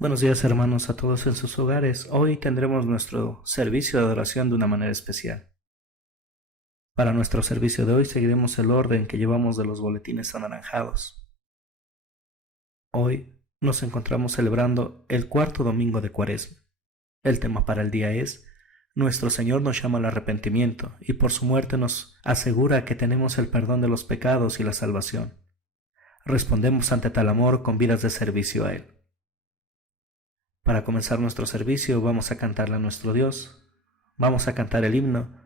Buenos días, hermanos, a todos en sus hogares. Hoy tendremos nuestro servicio de adoración de una manera especial. Para nuestro servicio de hoy seguiremos el orden que llevamos de los boletines anaranjados. Hoy nos encontramos celebrando el cuarto domingo de Cuaresma. El tema para el día es: Nuestro Señor nos llama al arrepentimiento y por su muerte nos asegura que tenemos el perdón de los pecados y la salvación. Respondemos ante tal amor con vidas de servicio a Él. Para comenzar nuestro servicio vamos a cantarle a nuestro Dios. Vamos a cantar el himno.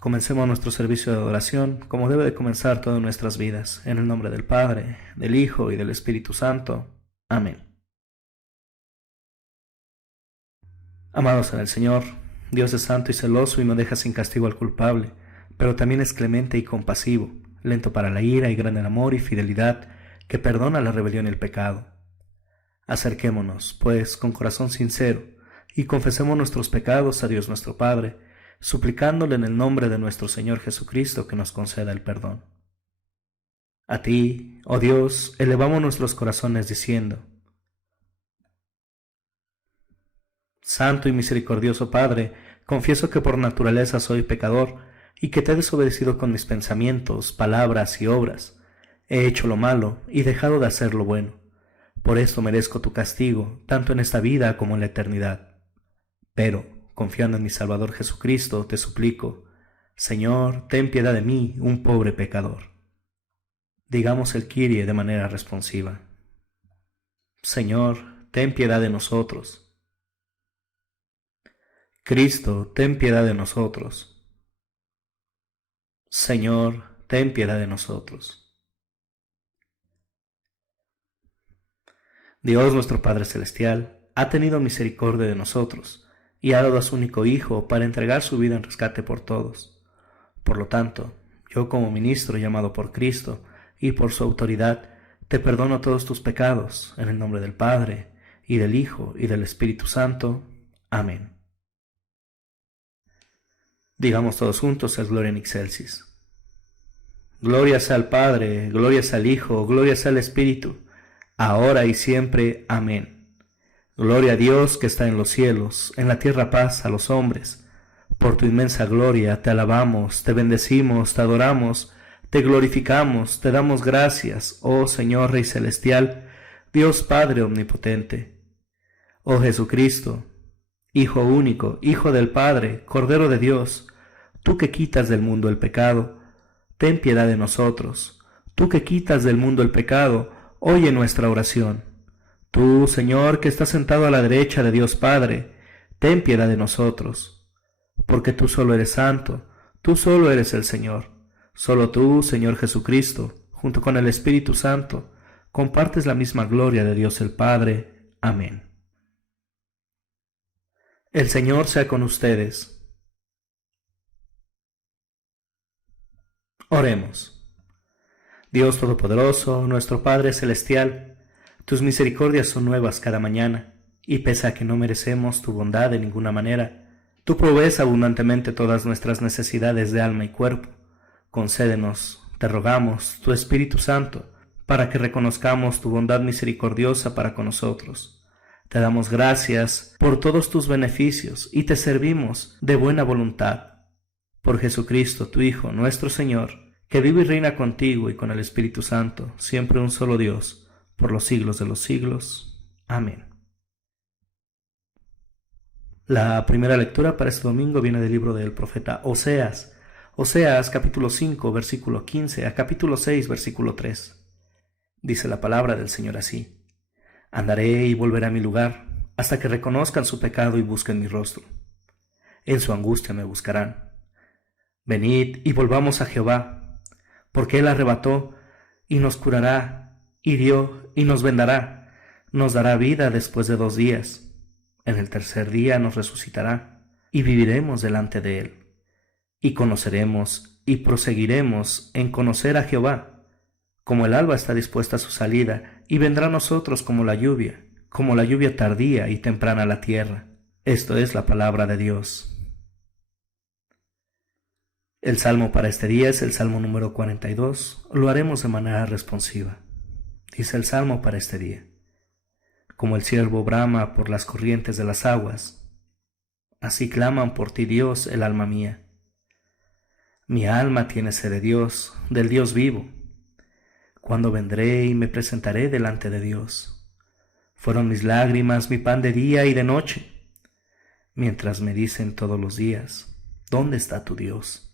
Comencemos nuestro servicio de adoración como debe de comenzar todas nuestras vidas, en el nombre del Padre, del Hijo y del Espíritu Santo. Amén. Amados en el Señor, Dios es santo y celoso y no deja sin castigo al culpable, pero también es clemente y compasivo, lento para la ira y grande en amor y fidelidad, que perdona la rebelión y el pecado. Acerquémonos, pues, con corazón sincero, y confesemos nuestros pecados a Dios nuestro Padre, suplicándole en el nombre de nuestro Señor Jesucristo que nos conceda el perdón. A ti, oh Dios, elevamos nuestros corazones diciendo: Santo y misericordioso Padre, confieso que por naturaleza soy pecador y que te he desobedecido con mis pensamientos, palabras y obras. He hecho lo malo y dejado de hacer lo bueno. Por esto merezco tu castigo, tanto en esta vida como en la eternidad. Pero, confiando en mi Salvador Jesucristo, te suplico: Señor, ten piedad de mí, un pobre pecador. Digamos el Kyrie de manera responsiva. Señor, ten piedad de nosotros. Cristo, ten piedad de nosotros. Señor, ten piedad de nosotros. Dios nuestro Padre Celestial ha tenido misericordia de nosotros y ha dado a su único Hijo para entregar su vida en rescate por todos. Por lo tanto, yo como ministro llamado por Cristo y por su autoridad, te perdono todos tus pecados, en el nombre del Padre, y del Hijo, y del Espíritu Santo. Amén. Digamos todos juntos el Gloria in Excelsis. Gloria sea al Padre, gloria sea al Hijo, gloria sea al Espíritu, ahora y siempre. Amén. Gloria a Dios que está en los cielos, en la tierra paz a los hombres. Por tu inmensa gloria te alabamos, te bendecimos, te adoramos, te glorificamos, te damos gracias, oh Señor Rey Celestial, Dios Padre Omnipotente. Oh Jesucristo, Hijo único, Hijo del Padre, Cordero de Dios, tú que quitas del mundo el pecado, ten piedad de nosotros. Tú que quitas del mundo el pecado, oye nuestra oración. Tú, Señor, que estás sentado a la derecha de Dios Padre, ten piedad de nosotros. Porque tú solo eres santo, tú solo eres el Señor. Solo tú, Señor Jesucristo, junto con el Espíritu Santo, compartes la misma gloria de Dios el Padre. Amén. El Señor sea con ustedes. Oremos. Dios Todopoderoso, nuestro Padre Celestial, tus misericordias son nuevas cada mañana, y pese a que no merecemos tu bondad de ninguna manera, tú provees abundantemente todas nuestras necesidades de alma y cuerpo. Concédenos, te rogamos, tu Espíritu Santo, para que reconozcamos tu bondad misericordiosa para con nosotros. Te damos gracias por todos tus beneficios y te servimos de buena voluntad. Por Jesucristo, tu Hijo, nuestro Señor, que vive y reina contigo y con el Espíritu Santo, siempre un solo Dios, por los siglos de los siglos. Amén. La primera lectura para este domingo viene del libro del profeta Oseas. Oseas capítulo 5, versículo 15 a capítulo 6, versículo 3. Dice la palabra del Señor así: Andaré y volveré a mi lugar, hasta que reconozcan su pecado y busquen mi rostro. En su angustia me buscarán. Venid y volvamos a Jehová, porque Él arrebató y nos curará, hirió y nos vendará, nos dará vida después de 2 días. En el tercer día nos resucitará, y viviremos delante de Él. Y conoceremos y proseguiremos en conocer a Jehová, como el alba está dispuesta a su salida, y vendrá a nosotros como la lluvia tardía y temprana a la tierra. Esto es la palabra de Dios. El salmo para este día es el salmo número 42. Lo haremos de manera responsiva. Dice el salmo para este día: Como el ciervo brama por las corrientes de las aguas, así claman por ti, Dios, el alma mía. Mi alma tiene sed de Dios, del Dios vivo. ¿Cuándo vendré y me presentaré delante de Dios? Fueron mis lágrimas mi pan de día y de noche, mientras me dicen todos los días: ¿dónde está tu Dios?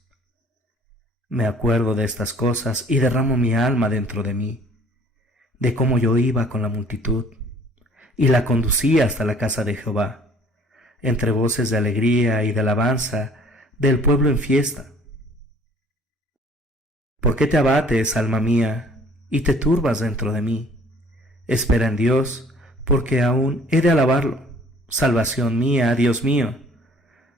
Me acuerdo de estas cosas y derramo mi alma dentro de mí, de cómo yo iba con la multitud y la conducía hasta la casa de Jehová, entre voces de alegría y de alabanza del pueblo en fiesta. ¿Por qué te abates, alma mía, y te turbas dentro de mí? Espera en Dios, porque aún he de alabarlo. Salvación mía, Dios mío.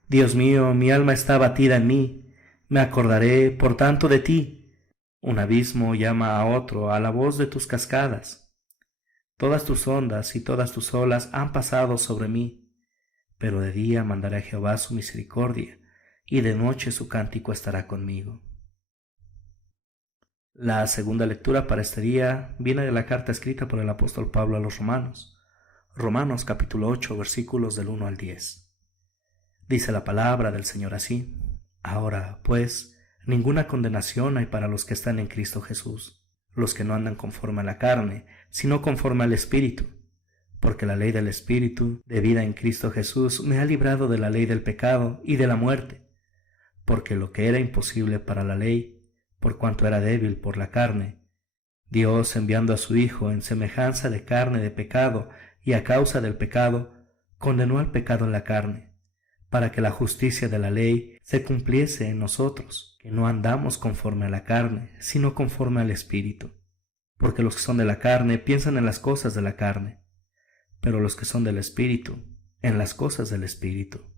Dios mío, mi alma está abatida en mí. Me acordaré, por tanto, de ti. Un abismo llama a otro a la voz de tus cascadas. Todas tus ondas y todas tus olas han pasado sobre mí. Pero de día mandaré a Jehová su misericordia, y de noche su cántico estará conmigo. La segunda lectura para este día viene de la carta escrita por el apóstol Pablo a los Romanos. Romanos capítulo 8, versículos del 1 al 10. Dice la palabra del Señor así: Ahora, pues, ninguna condenación hay para los que están en Cristo Jesús, los que no andan conforme a la carne, sino conforme al Espíritu. Porque la ley del Espíritu de vida en Cristo Jesús me ha librado de la ley del pecado y de la muerte. Porque lo que era imposible para la ley, por cuanto era débil por la carne, Dios, enviando a su Hijo en semejanza de carne de pecado y a causa del pecado, condenó al pecado en la carne, para que la justicia de la ley se cumpliese en nosotros, que no andamos conforme a la carne, sino conforme al Espíritu. Porque los que son de la carne piensan en las cosas de la carne, pero los que son del Espíritu, en las cosas del Espíritu.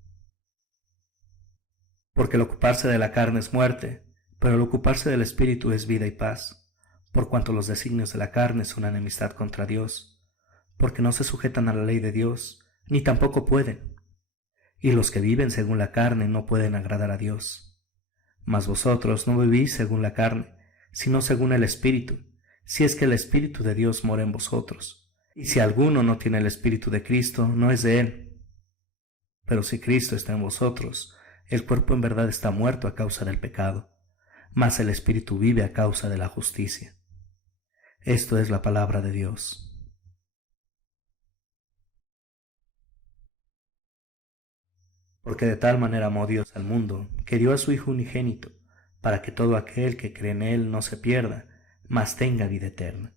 Porque el ocuparse de la carne es muerte, pero el ocuparse del Espíritu es vida y paz, por cuanto los designios de la carne son enemistad contra Dios, porque no se sujetan a la ley de Dios, ni tampoco pueden. Y los que viven según la carne no pueden agradar a Dios. Mas vosotros no vivís según la carne, sino según el Espíritu, si es que el Espíritu de Dios mora en vosotros. Y si alguno no tiene el Espíritu de Cristo, no es de él. Pero si Cristo está en vosotros, El cuerpo en verdad está muerto a causa del pecado, mas el espíritu vive a causa de la justicia. Esto es la palabra de Dios. Porque de tal manera amó Dios al mundo, que dio a su Hijo unigénito, para que todo aquel que cree en Él no se pierda, mas tenga vida eterna.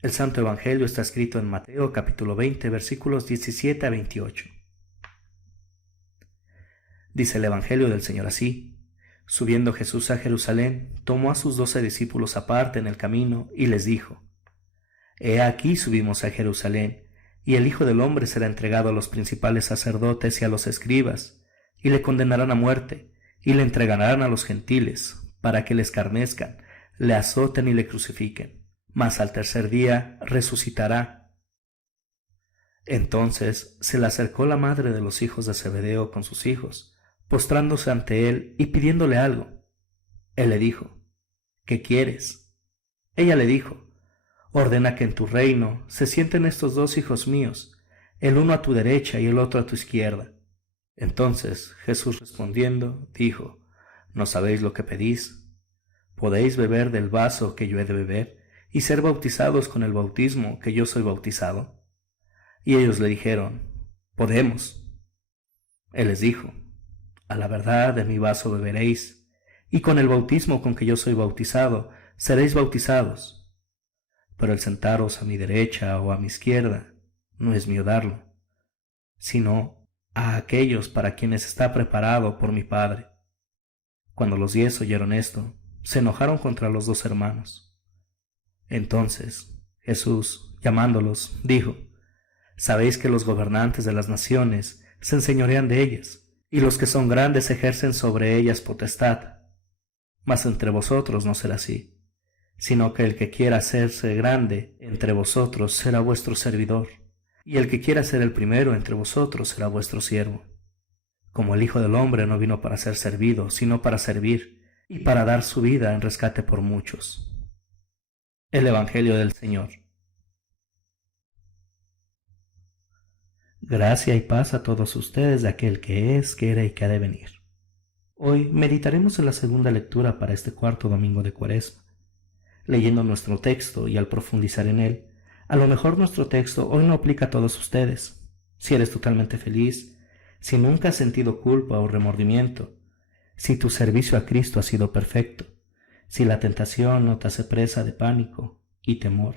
El Santo Evangelio está escrito en Mateo capítulo 20, versículos 17 a 28. Dice el Evangelio del Señor así: Subiendo Jesús a Jerusalén, tomó a sus 12 discípulos aparte en el camino y les dijo: He aquí subimos a Jerusalén, y el Hijo del Hombre será entregado a los principales sacerdotes y a los escribas, y le condenarán a muerte, y le entregarán a los gentiles, para que le escarnezcan, le azoten y le crucifiquen, mas al tercer día resucitará. Entonces se le acercó la madre de los hijos de Zebedeo con sus hijos, postrándose ante él y pidiéndole algo. Él le dijo: ¿Qué quieres? Ella le dijo: Ordena que en tu reino se sienten estos 2 hijos míos, el uno a tu derecha y el otro a tu izquierda. Entonces Jesús respondiendo dijo: ¿No sabéis lo que pedís? ¿Podéis beber del vaso que yo he de beber y ser bautizados con el bautismo que yo soy bautizado? Y ellos le dijeron: Podemos. Él les dijo: A la verdad de mi vaso beberéis, y con el bautismo con que yo soy bautizado seréis bautizados. Pero el sentaros a mi derecha o a mi izquierda no es mío darlo, sino a aquellos para quienes está preparado por mi Padre. Cuando los 10 oyeron esto, se enojaron contra los 2 hermanos. Entonces Jesús, llamándolos, dijo: Sabéis que los gobernantes de las naciones se enseñorean de ellas, y los que son grandes ejercen sobre ellas potestad. Mas entre vosotros no será así, sino que el que quiera hacerse grande entre vosotros será vuestro servidor, y el que quiera ser el primero entre vosotros será vuestro siervo. Como el Hijo del Hombre no vino para ser servido, sino para servir, y para dar su vida en rescate por muchos. El Evangelio del Señor. Gracia y paz a todos ustedes de aquel que es, que era y que ha de venir. Hoy meditaremos en la segunda lectura para este cuarto domingo de Cuaresma. Leyendo nuestro texto y al profundizar en él, a lo mejor nuestro texto hoy no aplica a todos ustedes. Si eres totalmente feliz, si nunca has sentido culpa o remordimiento, si tu servicio a Cristo ha sido perfecto, si la tentación no te hace presa de pánico y temor,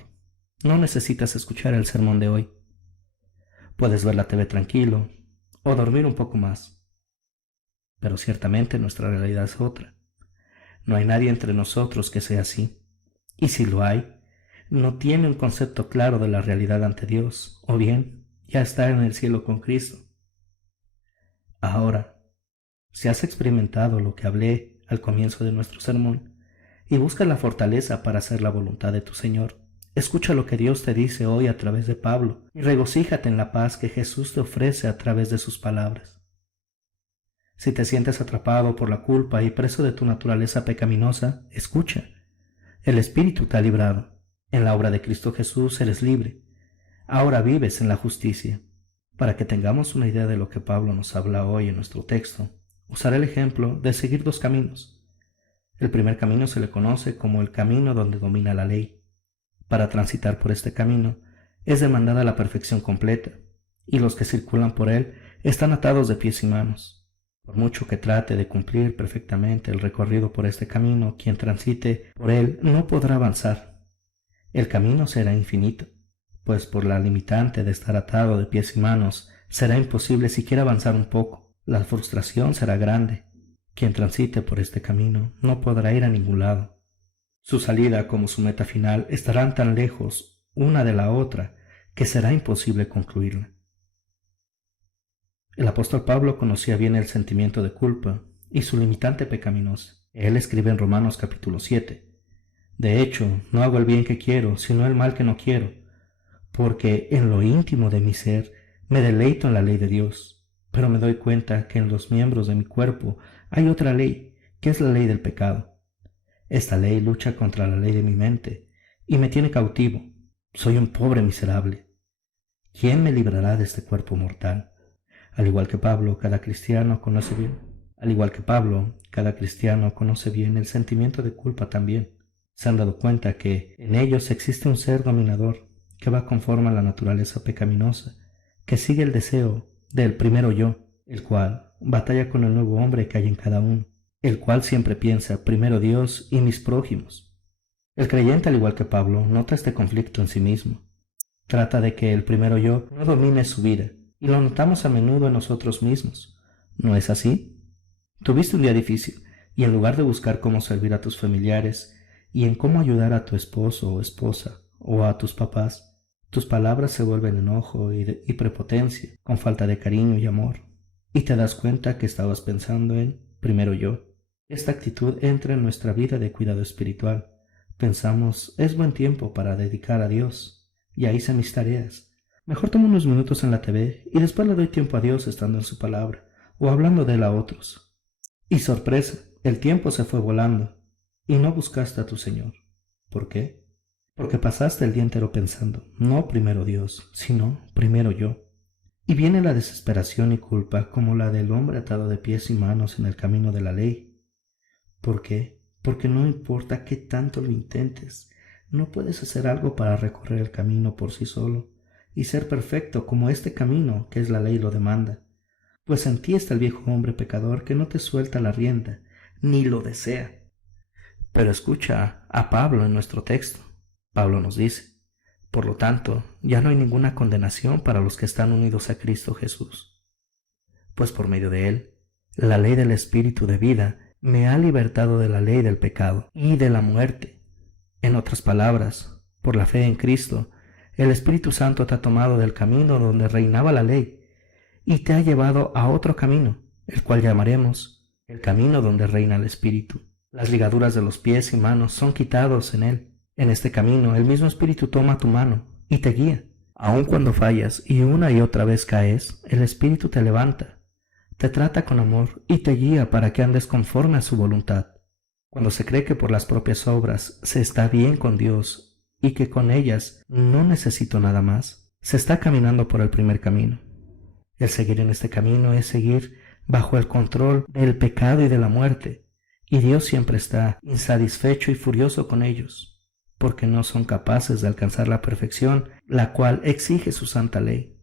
no necesitas escuchar el sermón de hoy. Puedes ver la TV tranquilo o dormir un poco más. Pero ciertamente nuestra realidad es otra. No hay nadie entre nosotros que sea así. Y si lo hay, no tiene un concepto claro de la realidad ante Dios, o bien ya está en el cielo con Cristo. Ahora, si has experimentado lo que hablé al comienzo de nuestro sermón y buscas la fortaleza para hacer la voluntad de tu Señor, escucha lo que Dios te dice hoy a través de Pablo y regocíjate en la paz que Jesús te ofrece a través de sus palabras. Si te sientes atrapado por la culpa y preso de tu naturaleza pecaminosa, escucha. El Espíritu te ha librado. En la obra de Cristo Jesús eres libre. Ahora vives en la justicia. Para que tengamos una idea de lo que Pablo nos habla hoy en nuestro texto, usaré el ejemplo de seguir 2 caminos. El primer camino se le conoce como el camino donde domina la ley. Para transitar por este camino es demandada la perfección completa, y los que circulan por él están atados de pies y manos. Por mucho que trate de cumplir perfectamente el recorrido por este camino, quien transite por él no podrá avanzar. El camino será infinito, pues por la limitante de estar atado de pies y manos será imposible siquiera avanzar un poco. La frustración será grande. Quien transite por este camino no podrá ir a ningún lado. Su salida como su meta final estarán tan lejos una de la otra que será imposible concluirla. El apóstol Pablo conocía bien el sentimiento de culpa y su limitante pecaminosa. Él escribe en Romanos capítulo 7: De hecho, no hago el bien que quiero, sino el mal que no quiero, porque en lo íntimo de mi ser me deleito en la ley de Dios, pero me doy cuenta que en los miembros de mi cuerpo hay otra ley, que es la ley del pecado. Esta ley lucha contra la ley de mi mente y me tiene cautivo. Soy un pobre miserable. ¿Quién me librará de este cuerpo mortal? Al igual que Pablo, cada cristiano conoce bien el sentimiento de culpa también. Se han dado cuenta que en ellos existe un ser dominador que va conforme a la naturaleza pecaminosa, que sigue el deseo del primero yo, el cual batalla con el nuevo hombre que hay en cada uno, el cual siempre piensa primero Dios y mis prójimos. El creyente, al igual que Pablo, nota este conflicto en sí mismo. Trata de que el primero yo no domine su vida, y lo notamos a menudo en nosotros mismos. ¿No es así? Tuviste un día difícil, y en lugar de buscar cómo servir a tus familiares, y en cómo ayudar a tu esposo o esposa, o a tus papás, tus palabras se vuelven enojo y prepotencia, con falta de cariño y amor, y te das cuenta que estabas pensando en primero yo. Esta actitud entra en nuestra vida de cuidado espiritual. Pensamos, es buen tiempo para dedicar a Dios, ya hice mis tareas. Mejor tomo unos minutos en la TV y después le doy tiempo a Dios estando en su palabra, o hablando de él a otros. Y sorpresa, el tiempo se fue volando, y no buscaste a tu Señor. ¿Por qué? Porque pasaste el día entero pensando, no primero Dios, sino primero yo. Y viene la desesperación y culpa como la del hombre atado de pies y manos en el camino de la ley. ¿Por qué? Porque no importa qué tanto lo intentes, no puedes hacer algo para recorrer el camino por sí solo y ser perfecto como este camino que es la ley lo demanda. Pues en ti está el viejo hombre pecador que no te suelta la rienda, ni lo desea. Pero escucha a Pablo en nuestro texto. Pablo nos dice, por lo tanto, ya no hay ninguna condenación para los que están unidos a Cristo Jesús. Pues por medio de él, la ley del Espíritu de vida me ha libertado de la ley del pecado y de la muerte. En otras palabras, por la fe en Cristo, el Espíritu Santo te ha tomado del camino donde reinaba la ley y te ha llevado a otro camino, el cual llamaremos el camino donde reina el Espíritu. Las ligaduras de los pies y manos son quitados en él. En este camino, el mismo Espíritu toma tu mano y te guía. Aun cuando fallas y una y otra vez caes, el Espíritu te levanta, te trata con amor y te guía para que andes conforme a su voluntad. Cuando se cree que por las propias obras se está bien con Dios y que con ellas no necesito nada más, se está caminando por el primer camino. El seguir en este camino es seguir bajo el control del pecado y de la muerte, y Dios siempre está insatisfecho y furioso con ellos, porque no son capaces de alcanzar la perfección, la cual exige su santa ley.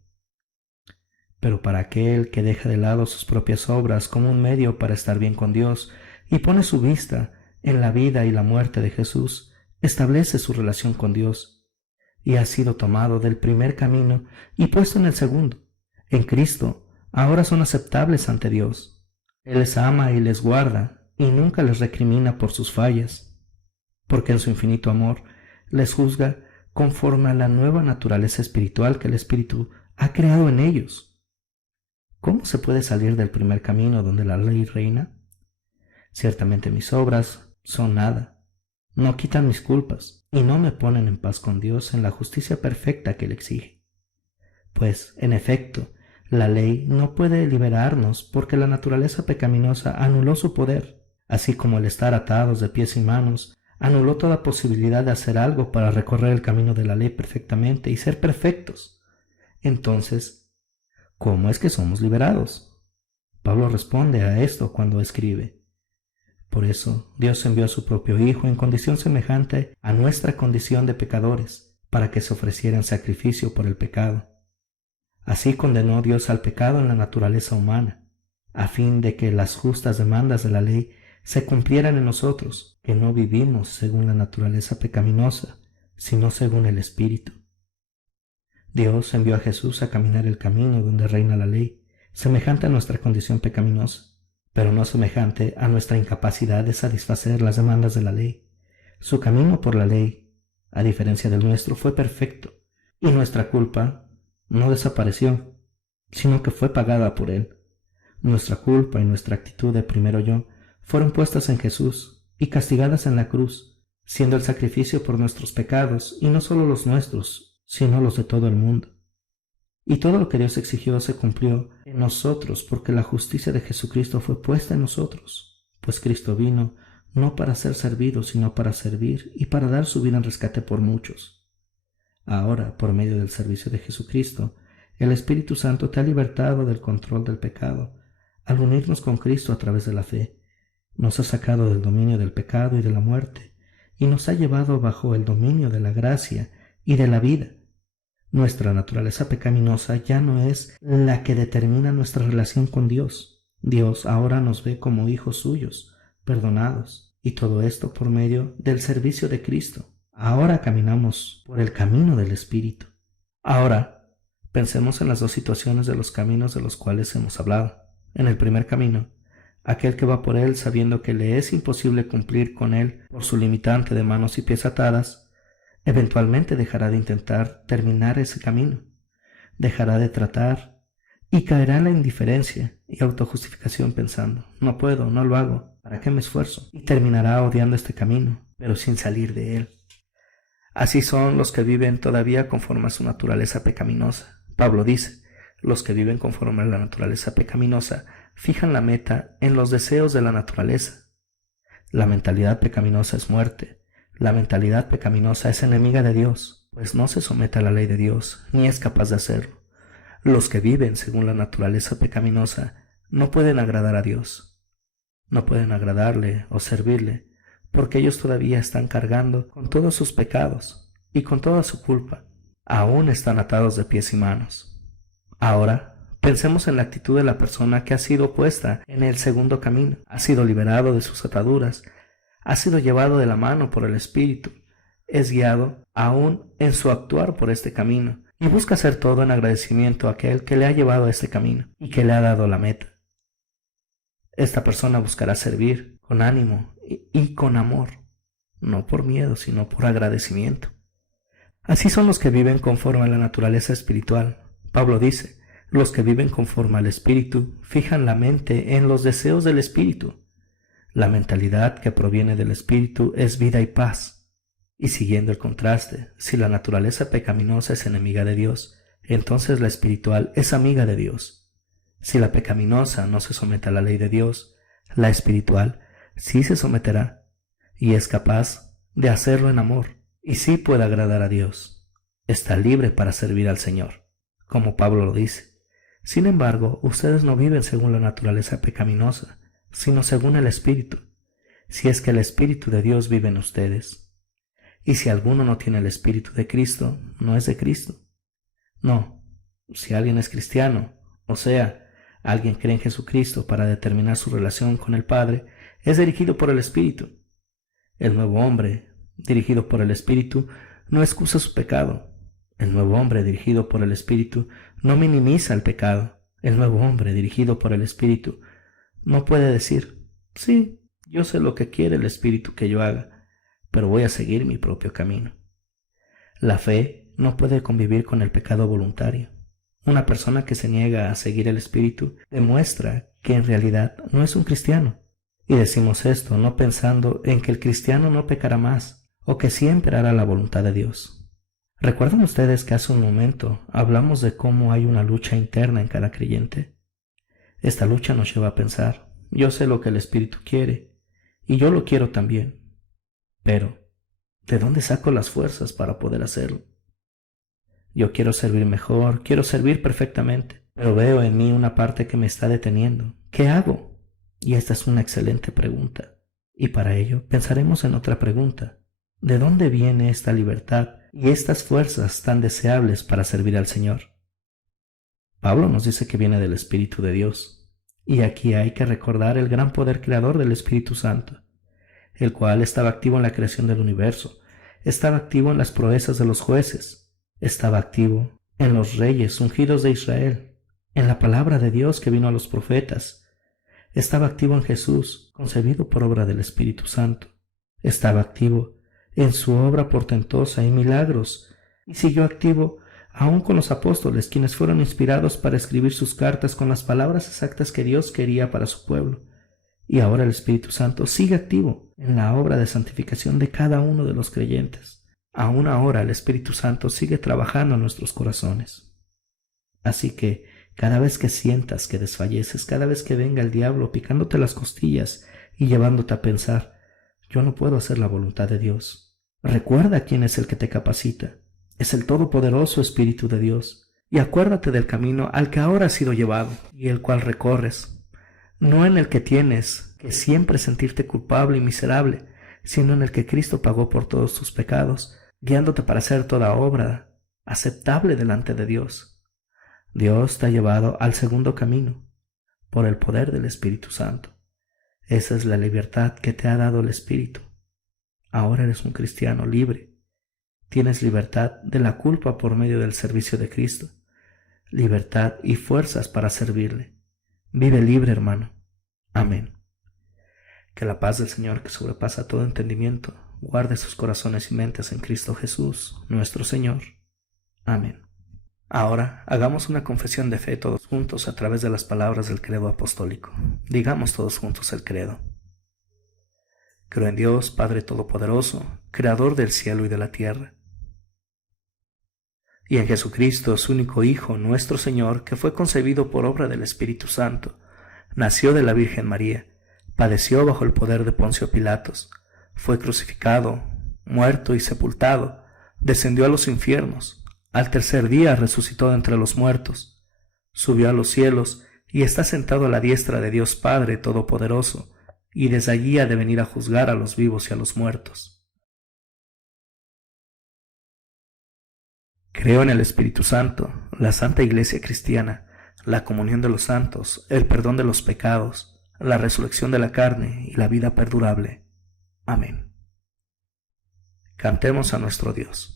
Pero para aquel que deja de lado sus propias obras como un medio para estar bien con Dios y pone su vista en la vida y la muerte de Jesús, establece su relación con Dios y ha sido tomado del primer camino y puesto en el segundo. En Cristo, ahora son aceptables ante Dios. Él les ama y les guarda y nunca les recrimina por sus fallas, porque en su infinito amor les juzga conforme a la nueva naturaleza espiritual que el Espíritu ha creado en ellos. ¿Cómo se puede salir del primer camino donde la ley reina? Ciertamente mis obras son nada, no quitan mis culpas y no me ponen en paz con Dios en la justicia perfecta que Él exige. Pues, en efecto, la ley no puede liberarnos porque la naturaleza pecaminosa anuló su poder, así como el estar atados de pies y manos anuló toda posibilidad de hacer algo para recorrer el camino de la ley perfectamente y ser perfectos. Entonces, ¿cómo es que somos liberados? Pablo responde a esto cuando escribe: por eso Dios envió a su propio Hijo en condición semejante a nuestra condición de pecadores, para que se ofreciera en sacrificio por el pecado. Así condenó Dios al pecado en la naturaleza humana, a fin de que las justas demandas de la ley se cumplieran en nosotros, que no vivimos según la naturaleza pecaminosa, sino según el Espíritu. Dios envió a Jesús a caminar el camino donde reina la ley, semejante a nuestra condición pecaminosa, pero no semejante a nuestra incapacidad de satisfacer las demandas de la ley. Su camino por la ley, a diferencia del nuestro, fue perfecto, y nuestra culpa no desapareció, sino que fue pagada por Él. Nuestra culpa y nuestra actitud de primero yo fueron puestas en Jesús y castigadas en la cruz, siendo el sacrificio por nuestros pecados, y no solo los nuestros, sino los de todo el mundo. Y todo lo que Dios exigió se cumplió en nosotros, porque la justicia de Jesucristo fue puesta en nosotros, pues Cristo vino no para ser servido, sino para servir y para dar su vida en rescate por muchos. Ahora, por medio del servicio de Jesucristo, El Espíritu Santo te ha libertado del control del pecado al unirnos con Cristo a través de la fe. Nos ha sacado del dominio del pecado y de la muerte y nos ha llevado bajo el dominio de la gracia y de la vida. Nuestra naturaleza pecaminosa ya no es la que determina nuestra relación con Dios. Dios ahora nos ve como hijos suyos, perdonados, y todo esto por medio del servicio de Cristo. Ahora caminamos por el camino del Espíritu. Ahora, pensemos en las dos situaciones de los caminos de los cuales hemos hablado. En el primer camino, aquel que va por él sabiendo que le es imposible cumplir con él por su limitante de manos y pies atadas, eventualmente dejará de intentar terminar ese camino, dejará de tratar y caerá en la indiferencia y autojustificación pensando, no puedo, no lo hago, ¿para qué me esfuerzo? Y terminará odiando este camino, pero sin salir de él. Así son los que viven todavía conforme a su naturaleza pecaminosa. Pablo dice, los que viven conforme a la naturaleza pecaminosa fijan la meta en los deseos de la naturaleza. La mentalidad pecaminosa es muerte. La mentalidad pecaminosa es enemiga de Dios, pues no se somete a la ley de Dios, ni es capaz de hacerlo. Los que viven según la naturaleza pecaminosa no pueden agradar a Dios. No pueden agradarle o servirle, porque ellos todavía están cargando con todos sus pecados y con toda su culpa. Aún están atados de pies y manos. Ahora, pensemos en la actitud de la persona que ha sido puesta en el segundo camino, ha sido liberado de sus ataduras, ha sido llevado de la mano por el Espíritu, es guiado aún en su actuar por este camino y busca hacer todo en agradecimiento a aquel que le ha llevado a este camino y que le ha dado la meta. Esta persona buscará servir con ánimo y con amor, no por miedo, sino por agradecimiento. Así son los que viven conforme a la naturaleza espiritual. Pablo dice, los que viven conforme al Espíritu fijan la mente en los deseos del Espíritu. La mentalidad que proviene del Espíritu es vida y paz. Y siguiendo el contraste, si la naturaleza pecaminosa es enemiga de Dios, entonces la espiritual es amiga de Dios. Si la pecaminosa no se somete a la ley de Dios, la espiritual sí se someterá y es capaz de hacerlo en amor y sí puede agradar a Dios. Está libre para servir al Señor, como Pablo lo dice. Sin embargo, ustedes no viven según la naturaleza pecaminosa, sino según el Espíritu, si es que el Espíritu de Dios vive en ustedes. Y si alguno no tiene el Espíritu de Cristo, no es de Cristo. No, si alguien es cristiano, o sea, alguien cree en Jesucristo para determinar su relación con el Padre, es dirigido por el Espíritu. El nuevo hombre, dirigido por el Espíritu, no excusa su pecado. El nuevo hombre, dirigido por el Espíritu, no minimiza el pecado. El nuevo hombre, dirigido por el Espíritu, no puede decir, sí, yo sé lo que quiere el Espíritu que yo haga, pero voy a seguir mi propio camino. La fe no puede convivir con el pecado voluntario. Una persona que se niega a seguir el Espíritu demuestra que en realidad no es un cristiano. Y decimos esto no pensando en que el cristiano no pecará más o que siempre hará la voluntad de Dios. ¿Recuerdan ustedes que hace un momento hablamos de cómo hay una lucha interna en cada creyente? Esta lucha nos lleva a pensar, yo sé lo que el Espíritu quiere, y yo lo quiero también. Pero, ¿de dónde saco las fuerzas para poder hacerlo? Yo quiero servir mejor, quiero servir perfectamente, pero veo en mí una parte que me está deteniendo. ¿Qué hago? Y esta es una excelente pregunta. Y para ello pensaremos en otra pregunta. ¿De dónde viene esta libertad y estas fuerzas tan deseables para servir al Señor? Pablo nos dice que viene del Espíritu de Dios, y aquí hay que recordar el gran poder creador del Espíritu Santo, el cual estaba activo en la creación del universo, estaba activo en las proezas de los jueces, estaba activo en los reyes ungidos de Israel, en la palabra de Dios que vino a los profetas, estaba activo en Jesús, concebido por obra del Espíritu Santo, estaba activo en su obra portentosa y milagros, y siguió activo aún con los apóstoles, quienes fueron inspirados para escribir sus cartas con las palabras exactas que Dios quería para su pueblo. Y ahora el Espíritu Santo sigue activo en la obra de santificación de cada uno de los creyentes. Aún ahora el Espíritu Santo sigue trabajando en nuestros corazones. Así que cada vez que sientas que desfalleces, cada vez que venga el diablo picándote las costillas y llevándote a pensar, yo no puedo hacer la voluntad de Dios, recuerda quién es el que te capacita. Es el todopoderoso Espíritu de Dios, y acuérdate del camino al que ahora has sido llevado y el cual recorres, no en el que tienes que siempre sentirte culpable y miserable, sino en el que Cristo pagó por todos tus pecados, guiándote para hacer toda obra aceptable delante de Dios. Dios te ha llevado al segundo camino por el poder del Espíritu Santo. Esa es la libertad que te ha dado el Espíritu. Ahora eres un cristiano libre. Tienes libertad de la culpa por medio del servicio de Cristo, libertad y fuerzas para servirle. Vive libre, hermano. Amén. Que la paz del Señor, que sobrepasa todo entendimiento, guarde sus corazones y mentes en Cristo Jesús, nuestro Señor. Amén. Ahora hagamos una confesión de fe todos juntos a través de las palabras del credo apostólico. Digamos todos juntos el credo. Creo en Dios, Padre Todopoderoso, Creador del cielo y de la tierra, y en Jesucristo, su único Hijo, nuestro Señor, que fue concebido por obra del Espíritu Santo, nació de la Virgen María, padeció bajo el poder de Poncio Pilatos, fue crucificado, muerto y sepultado, descendió a los infiernos, al tercer día resucitó de entre los muertos, subió a los cielos y está sentado a la diestra de Dios Padre Todopoderoso, y desde allí ha de venir a juzgar a los vivos y a los muertos. Creo en el Espíritu Santo, la Santa Iglesia Cristiana, la comunión de los santos, el perdón de los pecados, la resurrección de la carne y la vida perdurable. Amén. Cantemos a nuestro Dios.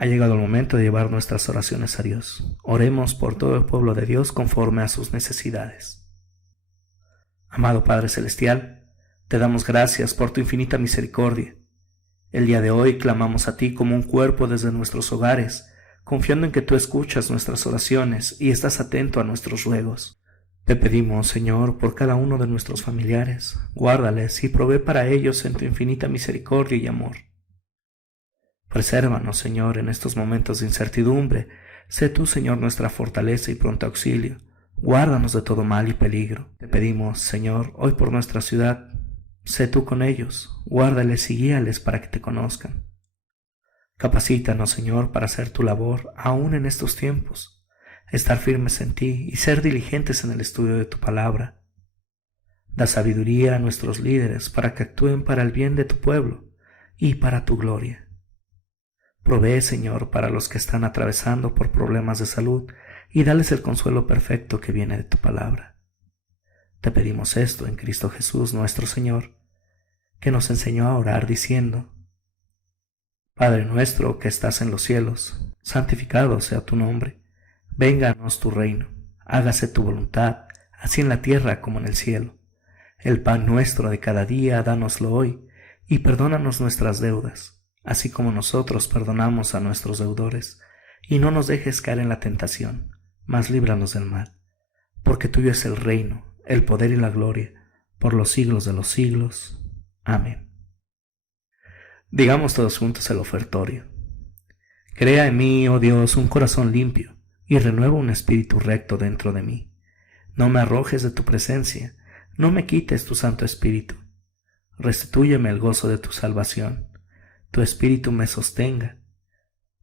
Ha llegado el momento de llevar nuestras oraciones a Dios. Oremos por todo el pueblo de Dios conforme a sus necesidades. Amado Padre Celestial, te damos gracias por tu infinita misericordia. El día de hoy clamamos a ti como un cuerpo desde nuestros hogares, confiando en que tú escuchas nuestras oraciones y estás atento a nuestros ruegos. Te pedimos, Señor, por cada uno de nuestros familiares, guárdales y provee para ellos en tu infinita misericordia y amor. Presérvanos, Señor, en estos momentos de incertidumbre. Sé tú, Señor, nuestra fortaleza y pronto auxilio. Guárdanos de todo mal y peligro. Te pedimos, Señor, hoy por nuestra ciudad. Sé tú con ellos, guárdales y guíales para que te conozcan. Capacítanos, Señor, para hacer tu labor aún en estos tiempos, estar firmes en ti y ser diligentes en el estudio de tu palabra. Da sabiduría a nuestros líderes para que actúen para el bien de tu pueblo y para tu gloria. Provee, Señor, para los que están atravesando por problemas de salud y dales el consuelo perfecto que viene de tu palabra. Te pedimos esto en Cristo Jesús nuestro Señor, que nos enseñó a orar diciendo: Padre nuestro que estás en los cielos, santificado sea tu nombre. Vénganos tu reino, hágase tu voluntad, así en la tierra como en el cielo. El pan nuestro de cada día, dánoslo hoy, y perdónanos nuestras deudas, así como nosotros perdonamos a nuestros deudores, y no nos dejes caer en la tentación, mas líbranos del mal. Porque tuyo es el reino, el poder y la gloria, por los siglos de los siglos. Amén. Digamos todos juntos el ofertorio. Crea en mí, oh Dios, un corazón limpio, y renueva un espíritu recto dentro de mí. No me arrojes de tu presencia, no me quites tu Santo Espíritu. Restitúyeme el gozo de tu salvación, tu Espíritu me sostenga.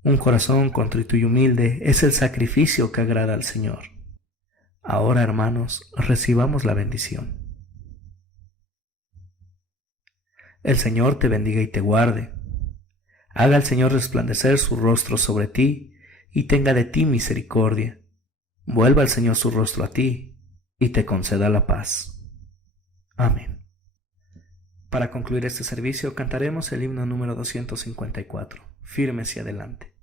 Un corazón contrito y humilde es el sacrificio que agrada al Señor. Ahora, hermanos, recibamos la bendición. El Señor te bendiga y te guarde. Haga el Señor resplandecer su rostro sobre ti y tenga de ti misericordia. Vuelva el Señor su rostro a ti y te conceda la paz. Amén. Para concluir este servicio cantaremos el himno número 254, Firmes y adelante.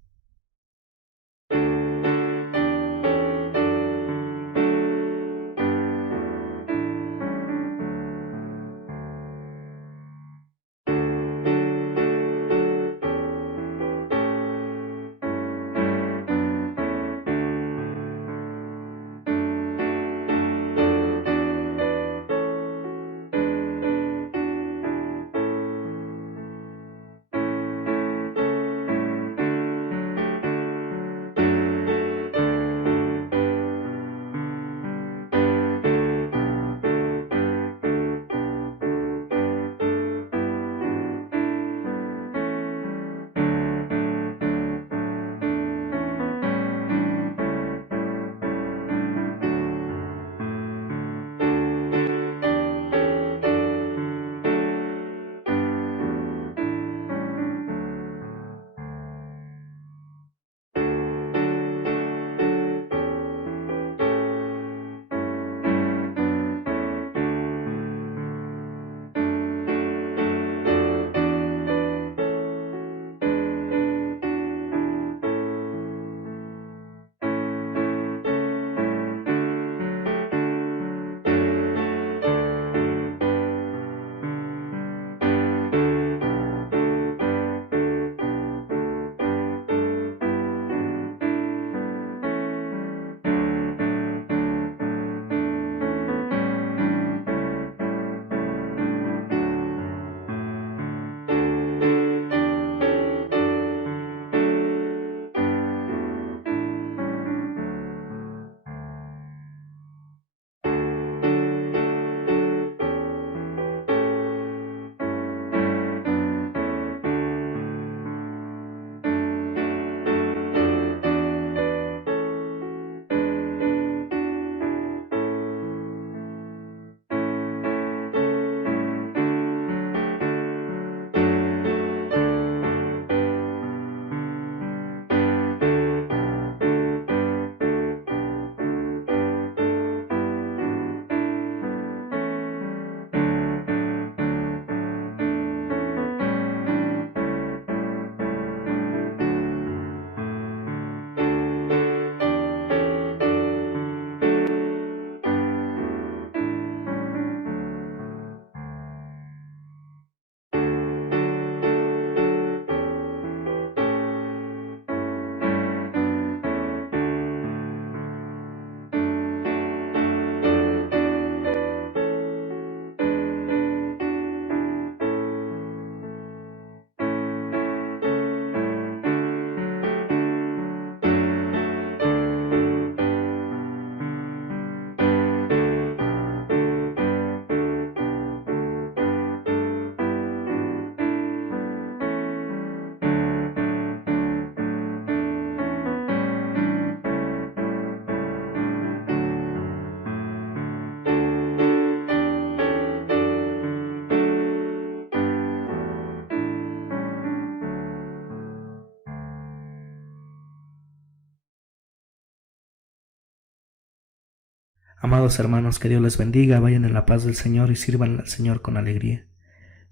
Amados hermanos, que Dios les bendiga, vayan en la paz del Señor y sirvan al Señor con alegría.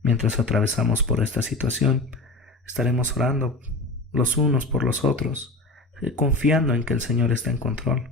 Mientras atravesamos por esta situación, estaremos orando los unos por los otros, confiando en que el Señor está en control.